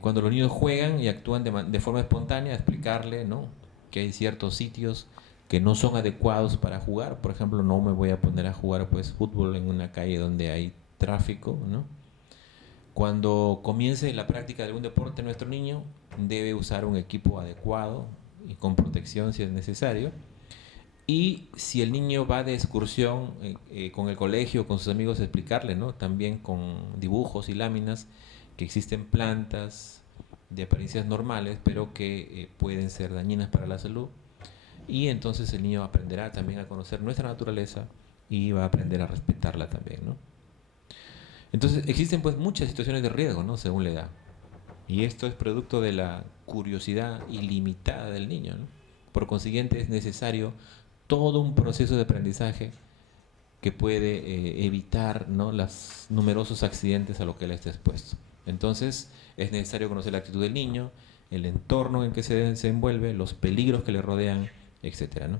Cuando los niños juegan y actúan de forma espontánea, explicarle, ¿no?, que hay ciertos sitios que no son adecuados para jugar. Por ejemplo, no me voy a poner a jugar, pues, fútbol en una calle donde hay tráfico, ¿no? Cuando comience la práctica de algún deporte, nuestro niño debe usar un equipo adecuado y con protección si es necesario. Y si el niño va de excursión con el colegio, con sus amigos, explicarle, ¿no?, también con dibujos y láminas, que existen plantas de apariencias normales, pero que pueden ser dañinas para la salud. Y entonces el niño aprenderá también a conocer nuestra naturaleza y va a aprender a respetarla también, ¿no? Entonces existen, pues, muchas situaciones de riesgo, ¿no?, según la edad. Y esto es producto de la curiosidad ilimitada del niño, ¿no? Por consiguiente es necesario todo un proceso de aprendizaje que puede evitar, ¿no?, los numerosos accidentes a los que él está expuesto. Entonces es necesario conocer la actitud del niño, el entorno en que se desenvuelve, los peligros que le rodean, etcétera, ¿no?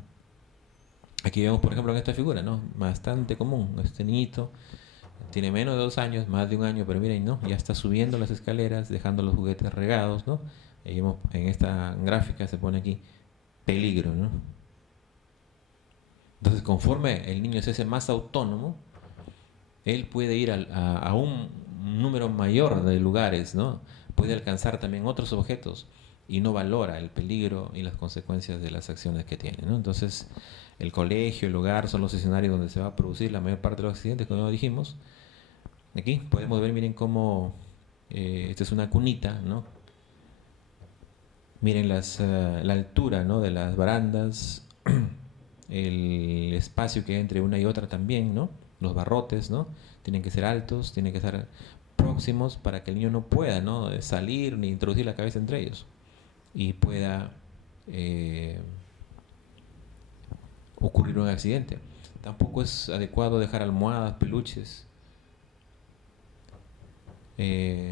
Aquí vemos, por ejemplo, en esta figura, ¿no?, bastante común. Este niñito tiene menos de 2 años, más de 1 año, pero miren, ¿no?, ya está subiendo las escaleras, dejando los juguetes regados, ¿no? Ahí vemos, en esta gráfica se pone aquí peligro, ¿no? Entonces, conforme el niño se hace más autónomo, él puede ir a un número mayor de lugares, ¿no? Puede alcanzar también otros objetos y no valora el peligro y las consecuencias de las acciones que tiene, ¿no? Entonces, el colegio, el hogar son los escenarios donde se va a producir la mayor parte de los accidentes, como dijimos. Aquí podemos ver, miren cómo esta es una cunita, ¿no? Miren la altura, ¿no?, de las barandas, el espacio que hay entre una y otra también, ¿no? Los barrotes, ¿no? Tienen que ser altos, tienen que estar próximos para que el niño no pueda, ¿no?, salir ni introducir la cabeza entre ellos y pueda eh, ocurrir un accidente. Tampoco es adecuado dejar almohadas, peluches.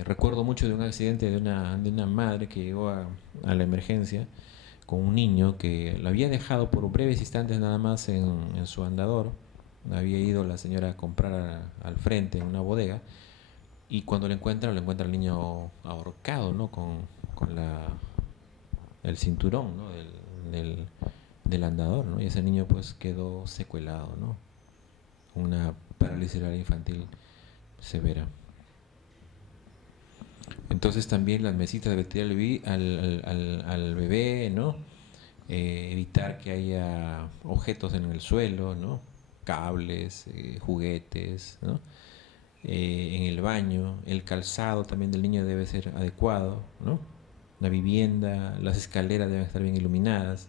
Recuerdo mucho de un accidente de una madre que llegó a la emergencia con un niño que lo había dejado por breves instantes nada más en su andador. Había ido la señora a comprar al frente en una bodega y cuando lo encuentra el niño ahorcado, ¿no?, con el cinturón, ¿no?, del andador, ¿no? Y ese niño pues quedó secuelado, ¿no?, una parálisis cerebral infantil severa. Entonces también las mesitas de vestir al bebé, ¿no? Evitar que haya objetos en el suelo, ¿no? Cables, juguetes, ¿no? En el baño, el calzado también del niño debe ser adecuado, ¿no? La vivienda, las escaleras deben estar bien iluminadas,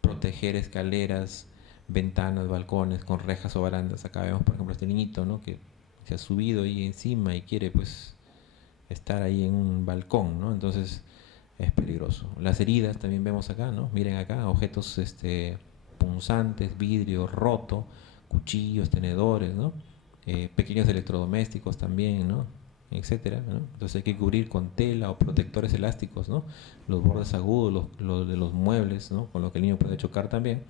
proteger escaleras, ventanas, balcones con rejas o barandas. Acá vemos, por ejemplo, este niñito, ¿no?, que se ha subido ahí encima y quiere pues estar ahí en un balcón, ¿no? Entonces es peligroso. Las heridas también vemos acá, ¿no? Miren acá, objetos punzantes, vidrio roto, cuchillos, tenedores, ¿no? Pequeños electrodomésticos también, ¿no?, etcétera, ¿no? Entonces hay que cubrir con tela o protectores elásticos, ¿no?, los bordes agudos, los de los muebles, ¿no?, con lo que el niño puede chocar también.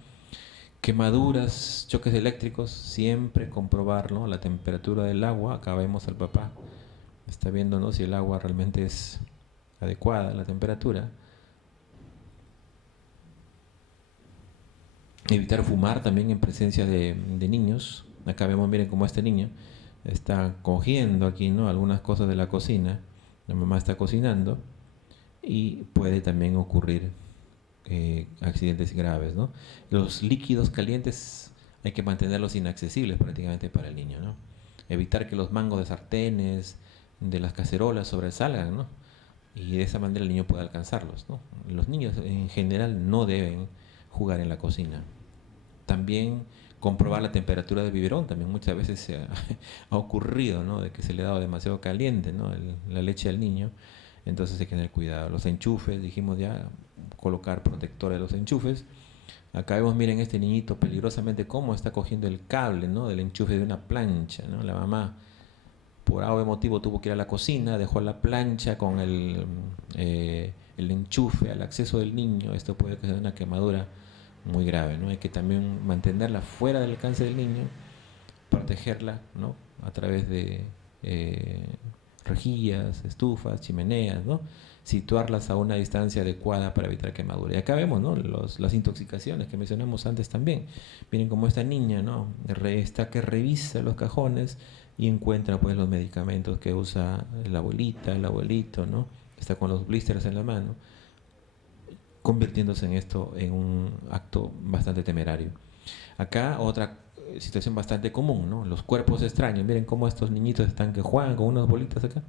Quemaduras, choques eléctricos, siempre comprobar, ¿no?, la temperatura del agua. Acá vemos al papá, está viendo, ¿no?, si el agua realmente es adecuada, la temperatura. Evitar fumar también en presencia de niños. Acá vemos, miren cómo este niño está cogiendo aquí, ¿no?, algunas cosas de la cocina. La mamá está cocinando y puede también ocurrir accidentes graves, ¿no? Los líquidos calientes hay que mantenerlos inaccesibles prácticamente para el niño, ¿no? Evitar que los mangos de sartenes, de las cacerolas sobresalgan, ¿no?, y de esa manera el niño puede alcanzarlos, ¿no? Los niños en general no deben jugar en la cocina. También comprobar la temperatura del biberón. También muchas veces ha ocurrido, ¿no?, de que se le ha dado demasiado caliente, ¿no?, la leche al niño. Entonces hay que tener cuidado. Los enchufes, dijimos ya, colocar protectores de los enchufes. Acá vemos, miren, este niñito peligrosamente cómo está cogiendo el cable, ¿no?, del enchufe de una plancha, ¿no? La mamá, por algún motivo, tuvo que ir a la cocina, dejó la plancha con el enchufe al acceso del niño. Esto puede causar una quemadura muy grave, ¿no? Hay que también mantenerla fuera del alcance del niño, protegerla, ¿no?, a través de rejillas, estufas, chimeneas, ¿no?, situarlas a una distancia adecuada para evitar quemadura. Y acá vemos, ¿no?, las intoxicaciones que mencionamos antes también. Miren cómo esta niña, ¿no?, está que revisa los cajones y encuentra pues los medicamentos que usa la abuelita, el abuelito, ¿no? Está con los blisters en la mano, convirtiéndose en esto en un acto bastante temerario. Acá otra situación bastante común, ¿no?, los cuerpos extraños. Miren cómo estos niñitos están que juegan con unas bolitas acá,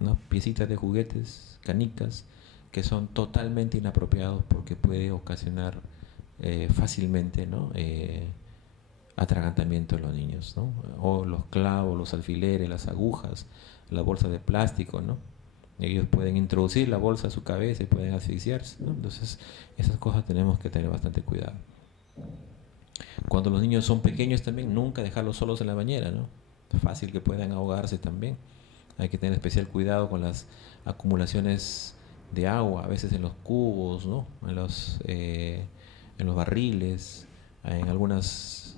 ¿no?, piecitas de juguetes, canicas, que son totalmente inapropiados porque puede ocasionar fácilmente, ¿no?, atragantamiento en los niños, ¿no?, o los clavos, los alfileres, las agujas, las bolsas de plástico, ¿no? Ellos pueden introducir la bolsa a su cabeza y pueden asfixiarse, ¿no? Entonces esas cosas tenemos que tener bastante cuidado. Cuando los niños son pequeños también, nunca dejarlos solos en la bañera, ¿no? Es fácil que puedan ahogarse también. Hay que tener especial cuidado con las acumulaciones de agua, a veces en los cubos, ¿no?, en los barriles, en algunas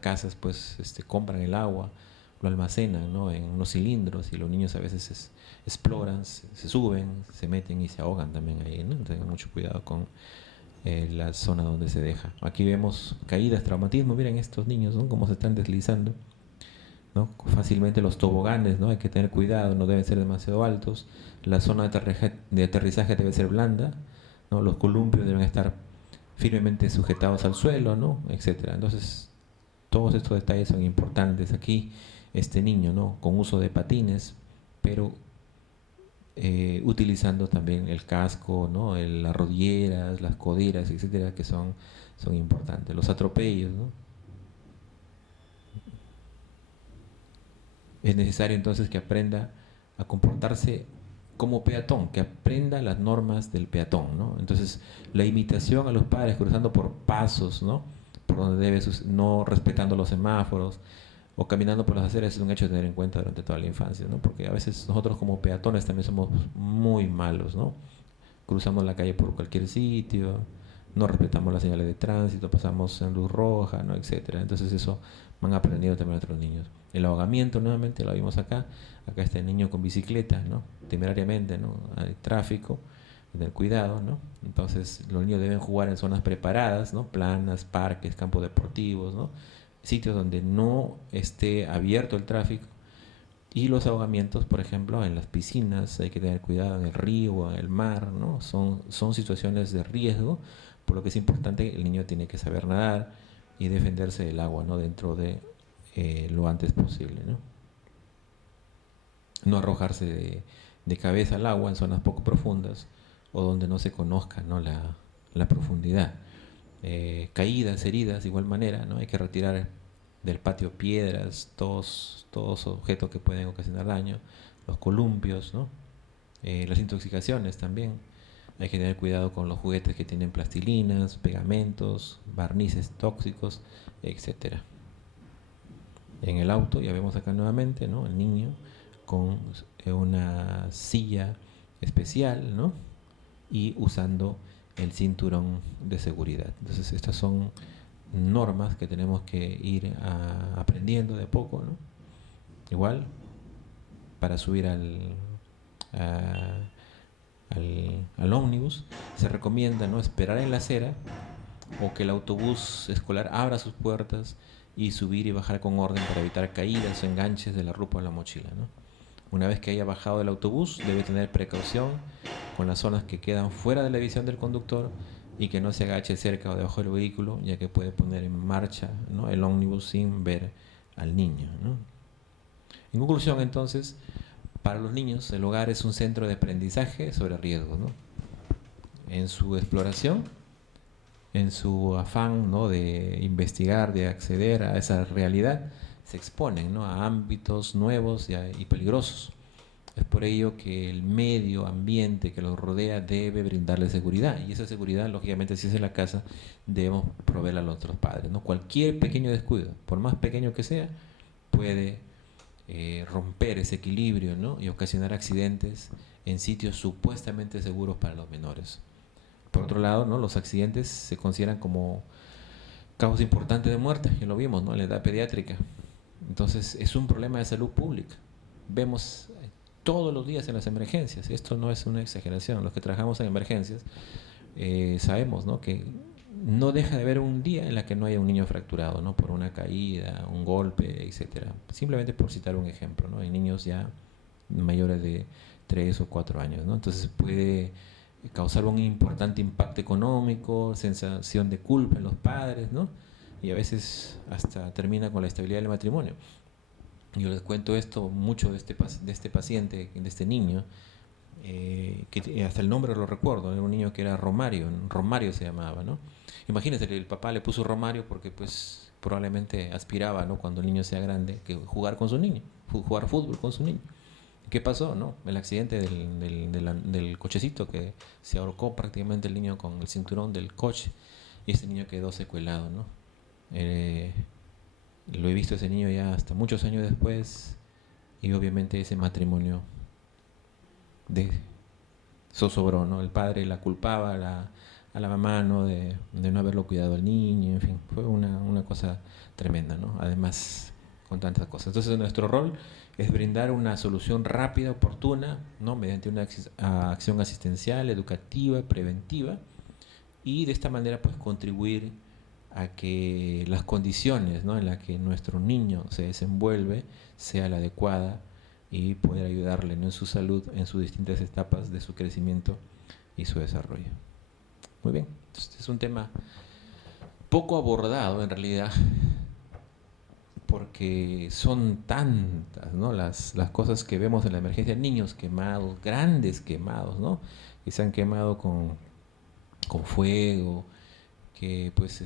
casas pues compran el agua, lo almacenan, ¿no?, en unos cilindros, y los niños a veces exploran, se suben, se meten y se ahogan también ahí, ¿no? Tengan mucho cuidado con la zona donde se deja. Aquí vemos caídas, traumatismo. Miren estos niños, ¿no?, cómo se están deslizando, ¿no? Fácilmente los toboganes, ¿no?, hay que tener cuidado, no deben ser demasiado altos. La zona de aterrizaje debe ser blanda, ¿no? Los columpios deben estar firmemente sujetados al suelo, ¿no?, etcétera. Entonces Todos estos detalles son importantes. Aquí este niño, ¿no?, con uso de patines, pero utilizando también el casco, ¿no?, las rodilleras, las coderas, etcétera, que son importantes. Los atropellos, ¿no? Es necesario entonces que aprenda a comportarse como peatón, que aprenda las normas del peatón, ¿no? Entonces, la imitación a los padres cruzando por pasos, ¿no?, por donde debe, no respetando los semáforos, o caminando por las aceras, es un hecho a tener en cuenta durante toda la infancia, ¿no? Porque a veces nosotros como peatones también somos muy malos, ¿no? Cruzamos la calle por cualquier sitio, no respetamos las señales de tránsito, pasamos en luz roja, ¿no?, etcétera. Entonces eso van aprendiendo también otros niños. El ahogamiento, nuevamente, lo vimos acá. Acá está el niño con bicicleta, ¿no?, temerariamente, ¿no?, hay tráfico, del cuidado, ¿no? Entonces los niños deben jugar en zonas preparadas, ¿no?, planas, parques, campos deportivos, ¿no?, sitios donde no esté abierto el tráfico. Y los ahogamientos, por ejemplo, en las piscinas, hay que tener cuidado, en el río o en el mar, ¿no? Son situaciones de riesgo, por lo que es importante, el niño tiene que saber nadar y defenderse del agua, ¿no?, dentro de lo antes posible, ¿no? No arrojarse de cabeza al agua en zonas poco profundas o donde no se conozca, ¿no?, la profundidad. Caídas, heridas, de igual manera, ¿no? Hay que retirar del patio piedras, todos objetos que pueden ocasionar daño, los columpios, ¿no? Las intoxicaciones también. Hay que tener cuidado con los juguetes que tienen plastilinas, pegamentos, barnices tóxicos, etcétera. En el auto, ya vemos acá nuevamente, ¿no?, el niño con una silla especial, ¿no?, y usando el cinturón de seguridad. Entonces estas son normas que tenemos que ir aprendiendo de a poco, ¿no? Igual, para subir al ómnibus se recomienda, ¿no?, esperar en la acera o que el autobús escolar abra sus puertas y subir y bajar con orden para evitar caídas o enganches de la ropa o la mochila, ¿no? Una vez que haya bajado del autobús, debe tener precaución con las zonas que quedan fuera de la visión del conductor y que no se agache cerca o debajo del vehículo, ya que puede poner en marcha, ¿no?, el ómnibus sin ver al niño, ¿no? En conclusión, entonces, para los niños el hogar es un centro de aprendizaje sobre riesgos, ¿no? En su exploración, en su afán, ¿no?, de investigar, de acceder a esa realidad, se exponen, ¿no?, a ámbitos nuevos y peligrosos. Es por ello que el medio ambiente que los rodea debe brindarle seguridad, y esa seguridad, lógicamente, si es en la casa, debemos proveerla a nuestros padres, ¿no? Cualquier pequeño descuido, por más pequeño que sea, puede romper ese equilibrio, ¿no?, y ocasionar accidentes en sitios supuestamente seguros para los menores. Por otro lado, ¿no?, los accidentes se consideran como causa importante de muerte, ya lo vimos, ¿no?, en la edad pediátrica. Entonces es un problema de salud pública. Vemos todos los días en las emergencias, esto no es una exageración, los que trabajamos en emergencias sabemos, ¿no?, que no deja de haber un día en la que no haya un niño fracturado, ¿no?, por una caída, un golpe, etcétera. Simplemente por citar un ejemplo, ¿no? Hay niños ya mayores de 3 o 4 años, ¿no? Entonces puede causar un importante impacto económico, sensación de culpa en los padres, ¿no?, y a veces hasta termina con la estabilidad del matrimonio. Yo les cuento esto mucho de este paciente, de este niño, que hasta el nombre lo recuerdo, era un niño que era Romario se llamaba, ¿no? Imagínense, el papá le puso Romario porque pues probablemente aspiraba, ¿no?, cuando el niño sea grande, que jugar con su niño, jugar fútbol con su niño. ¿Qué pasó? ¿No? El accidente del cochecito, que se ahorcó prácticamente el niño con el cinturón del coche, y ese niño quedó secuelado, ¿no? Lo he visto ese niño ya hasta muchos años después, y obviamente ese matrimonio zozobró, ¿no? El padre la culpaba a la mamá, ¿no?, de no haberlo cuidado al niño, en fin, fue una cosa tremenda, ¿no? Además, con tantas cosas. Entonces nuestro rol es brindar una solución rápida, oportuna, ¿no?, mediante una acción asistencial, educativa, preventiva, y de esta manera pues contribuir a que las condiciones, ¿no?, en las que nuestro niño se desenvuelve sea la adecuada y poder ayudarle, ¿no?, en su salud, en sus distintas etapas de su crecimiento y su desarrollo. Muy bien, este es un tema poco abordado en realidad, porque son tantas, ¿no? Las cosas que vemos en la emergencia, niños quemados, grandes quemados, ¿no? Que se han quemado con fuego, que pues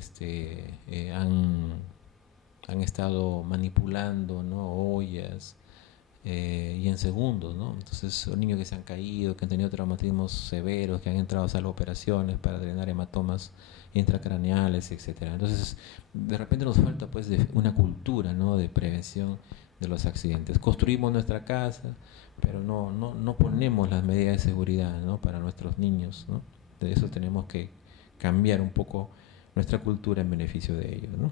han estado manipulando, ¿no? Ollas, y en segundos, ¿no? Entonces son niños que se han caído, que han tenido traumatismos severos, que han entrado a sala de operaciones para drenar hematomas intracraneales, etcétera. Entonces, de repente nos falta pues una cultura, ¿no? De prevención de los accidentes. Construimos nuestra casa, pero no ponemos las medidas de seguridad, ¿no? Para nuestros niños, ¿no? De eso tenemos que cambiar un poco nuestra cultura en beneficio de ellos, ¿no?